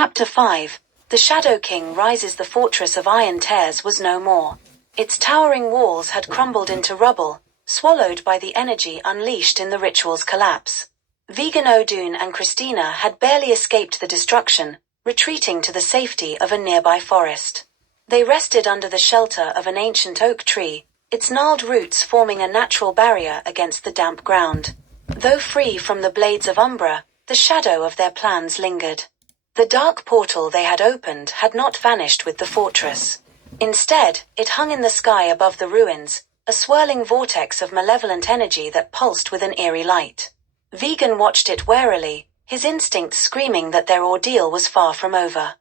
Chapter 5. The Shadow King rises. The fortress of iron tears was no more. Its towering walls had crumbled into rubble, swallowed by the energy unleashed in the ritual's collapse. Vegan Odun and Christina had barely escaped the destruction, retreating to the safety of a nearby forest. They rested under the shelter of an ancient oak tree, its gnarled roots forming a natural barrier against the damp ground. Though free from the blades of Umbra, the shadow of their plans lingered. The dark portal they had opened had not vanished with the fortress. Instead, it hung in the sky above the ruins, a swirling vortex of malevolent energy that pulsed with an eerie light. Vegan watched it warily, his instincts screaming that their ordeal was far from over.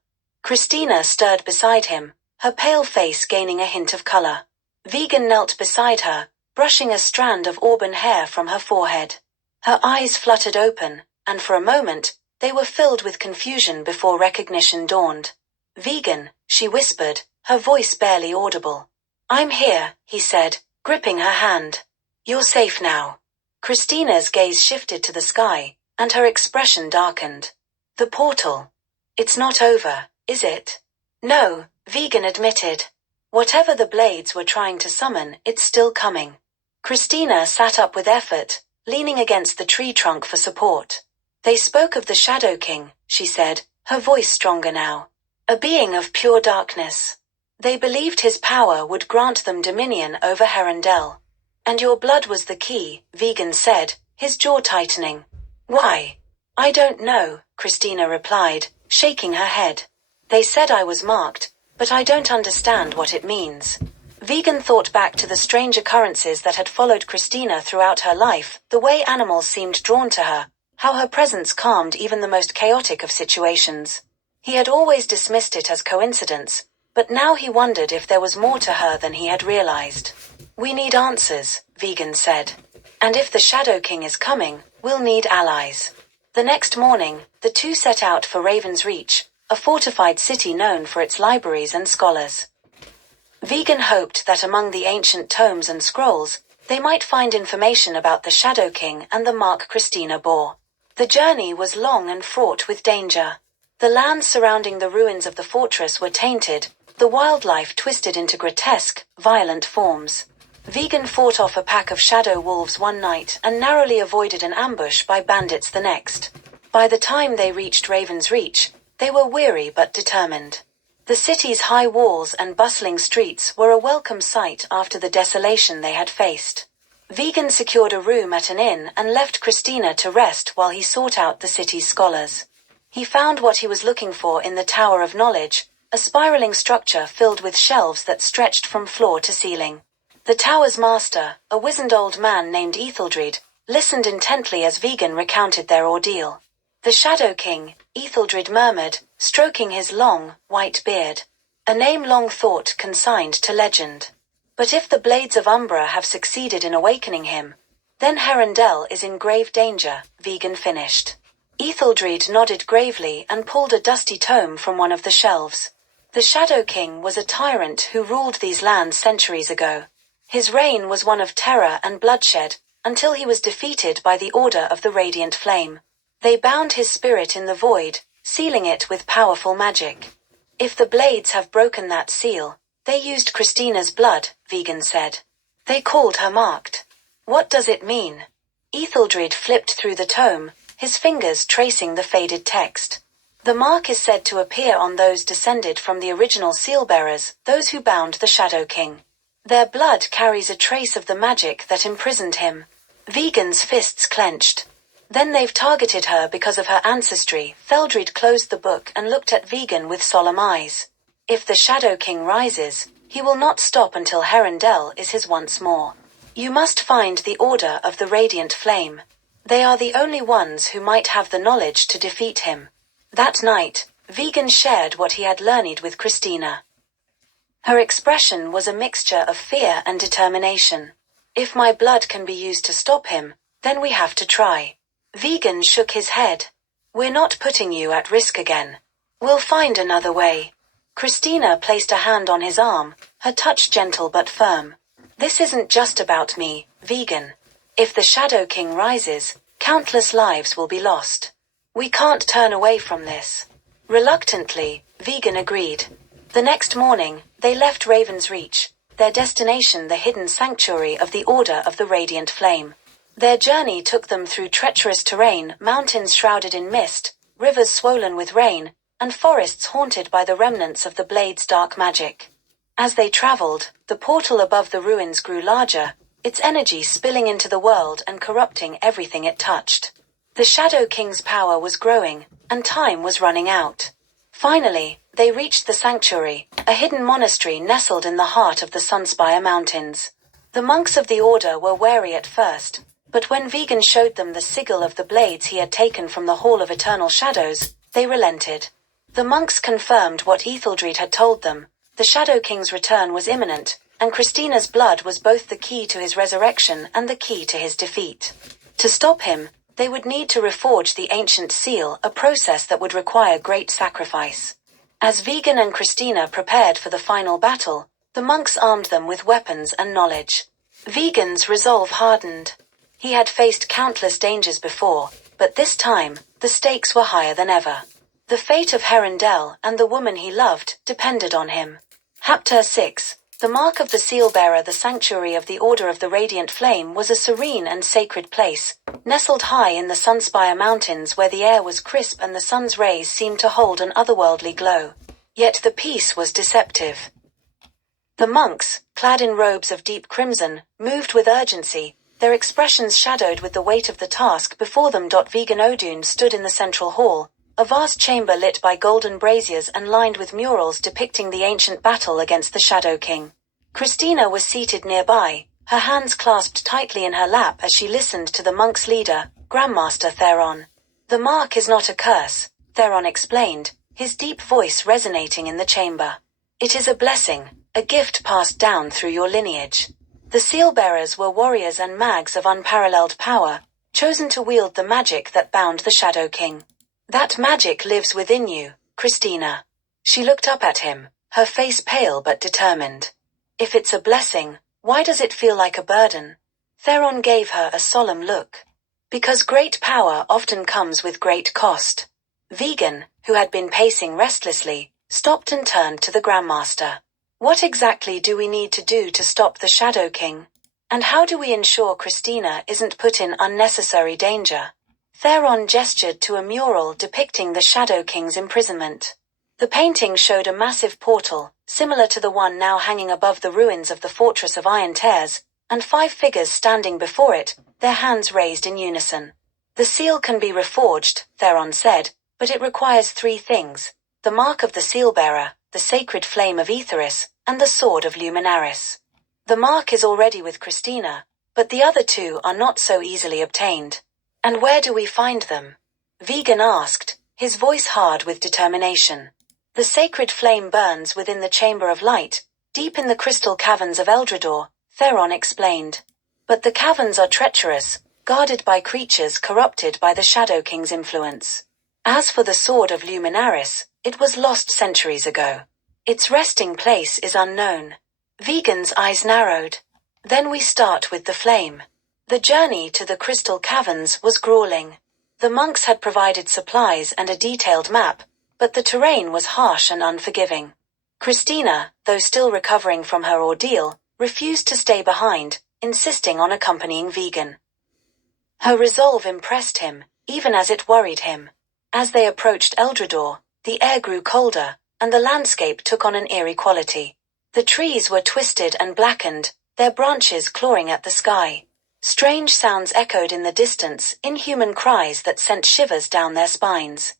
Christina stirred beside him, her pale face gaining a hint of color. Vegan knelt beside her, brushing a strand of auburn hair from her forehead. Her eyes fluttered open, and for a moment, they were filled with confusion before recognition dawned. "Vegan," she whispered, her voice barely audible. "I'm here," he said, gripping her hand. "You're safe now." Christina's gaze shifted to the sky, and her expression darkened. "The portal. It's not over, is it?" "No," Vegan admitted. "Whatever the blades were trying to summon, it's still coming." Christina sat up with effort, leaning against the tree trunk for support. "They spoke of the Shadow King," she said, her voice stronger now. "A being of pure darkness. They believed his power would grant them dominion over Herondel. And your blood was the key," Vegan said, his jaw tightening. "Why?" "I don't know," Christina replied, shaking her head. "They said I was marked, but I don't understand what it means." Vegan thought back to the strange occurrences that had followed Christina throughout her life, the way animals seemed drawn to her, how her presence calmed even the most chaotic of situations. He had always dismissed it as coincidence, but now he wondered if there was more to her than he had realized. "We need answers," Vegan said. "And if the Shadow King is coming, we'll need allies." The next morning, the two set out for Raven's Reach, a fortified city known for its libraries and scholars. Vegan hoped that among the ancient tomes and scrolls, they might find information about the Shadow King and the mark Christina bore. The journey was long and fraught with danger. The lands surrounding the ruins of the fortress were tainted, the wildlife twisted into grotesque, violent forms. Vegan fought off a pack of shadow wolves one night and narrowly avoided an ambush by bandits the next. By the time they reached Raven's Reach, they were weary but determined. The city's high walls and bustling streets were a welcome sight after the desolation they had faced. Vegan secured a room at an inn and left Christina to rest while he sought out the city's scholars. He found what he was looking for in the Tower of Knowledge, a spiraling structure filled with shelves that stretched from floor to ceiling. The tower's master, a wizened old man named Etheldred, listened intently as Vegan recounted their ordeal. "The Shadow King," Etheldred murmured, stroking his long, white beard. "A name long thought consigned to legend. But if the Blades of Umbra have succeeded in awakening him, then Herondel is in grave danger," Vegan finished. Etheldred nodded gravely and pulled a dusty tome from one of the shelves. "The Shadow King was a tyrant who ruled these lands centuries ago. His reign was one of terror and bloodshed, until he was defeated by the Order of the Radiant Flame. They bound his spirit in the void, sealing it with powerful magic. If the Blades have broken that seal, they used Christina's blood," Vegan said. "They called her marked. What does it mean?" Etheldred flipped through the tome, his fingers tracing the faded text. "The mark is said to appear on those descended from the original seal-bearers, those who bound the Shadow King. Their blood carries a trace of the magic that imprisoned him." Vegan's fists clenched. "Then they've targeted her because of her ancestry." Theldred closed the book and looked at Vegan with solemn eyes. "If the Shadow King rises, he will not stop until Herondel is his once more. You must find the Order of the Radiant Flame. They are the only ones who might have the knowledge to defeat him." That night, Vegan shared what he had learned with Christina. Her expression was a mixture of fear and determination. "If my blood can be used to stop him, then we have to try." Vegan shook his head. "We're not putting you at risk again. We'll find another way." Christina placed a hand on his arm, her touch gentle but firm. "This isn't just about me, Vegan. If the Shadow King rises, countless lives will be lost. We can't turn away from this." Reluctantly, Vegan agreed. The next morning, they left Raven's Reach, their destination the hidden sanctuary of the Order of the Radiant Flame. Their journey took them through treacherous terrain, mountains shrouded in mist, rivers swollen with rain, and forests haunted by the remnants of the blade's dark magic. As they traveled, the portal above the ruins grew larger, its energy spilling into the world and corrupting everything it touched. The Shadow King's power was growing, and time was running out. Finally, they reached the sanctuary, a hidden monastery nestled in the heart of the Sunspire Mountains. The monks of the order were wary at first, but when Vegan showed them the sigil of the blades he had taken from the Hall of Eternal Shadows, they relented. The monks confirmed what Etheldred had told them. The Shadow King's return was imminent, and Christina's blood was both the key to his resurrection and the key to his defeat. To stop him, they would need to reforge the ancient seal, a process that would require great sacrifice. As Vegan and Christina prepared for the final battle, the monks armed them with weapons and knowledge. Vegan's resolve hardened. He had faced countless dangers before, but this time, the stakes were higher than ever. The fate of Herondel and the woman he loved depended on him. Chapter 6. The mark of the seal-bearer. The sanctuary of the Order of the Radiant Flame was a serene and sacred place, nestled high in the Sunspire Mountains where the air was crisp and the sun's rays seemed to hold an otherworldly glow. Yet the peace was deceptive. The monks, clad in robes of deep crimson, moved with urgency, their expressions shadowed with the weight of the task before them. Vegan Odun stood in the central hall, a vast chamber lit by golden braziers and lined with murals depicting the ancient battle against the Shadow King. Christina was seated nearby, her hands clasped tightly in her lap as she listened to the monk's leader, Grandmaster Theron. "The mark is not a curse," Theron explained, his deep voice resonating in the chamber. "It is a blessing, a gift passed down through your lineage." The seal-bearers were warriors and mags of unparalleled power, chosen to wield the magic that bound the Shadow King. "That magic lives within you, Christina." She looked up at him, her face pale but determined. "If it's a blessing, why does it feel like a burden?" Theron gave her a solemn look. "Because great power often comes with great cost." Vegan, who had been pacing restlessly, stopped and turned to the Grandmaster. "What exactly do we need to do to stop the Shadow King? And how do we ensure Christina isn't put in unnecessary danger?" Theron gestured to a mural depicting the Shadow King's imprisonment. The painting showed a massive portal, similar to the one now hanging above the ruins of the fortress of Iron Tears, and 5 figures standing before it, their hands raised in unison. "The seal can be reforged," Theron said, "but it requires 3 things: the mark of the seal-bearer, the sacred flame of Aetheris, and the sword of Luminaris. The mark is already with Christina, but the other 2 are not so easily obtained." "And where do we find them?" Vegan asked, his voice hard with determination. "The sacred flame burns within the Chamber of Light, deep in the crystal caverns of Eldrador," Theron explained. "But the caverns are treacherous, guarded by creatures corrupted by the Shadow King's influence. As for the sword of Luminaris, it was lost centuries ago. Its resting place is unknown." Vegan's eyes narrowed. "Then we start with the flame." The journey to the crystal caverns was grueling. The monks had provided supplies and a detailed map, but the terrain was harsh and unforgiving. Christina, though still recovering from her ordeal, refused to stay behind, insisting on accompanying Vegan. Her resolve impressed him, even as it worried him. As they approached Eldrador, the air grew colder, and the landscape took on an eerie quality. The trees were twisted and blackened, their branches clawing at the sky. Strange sounds echoed in the distance, inhuman cries that sent shivers down their spines.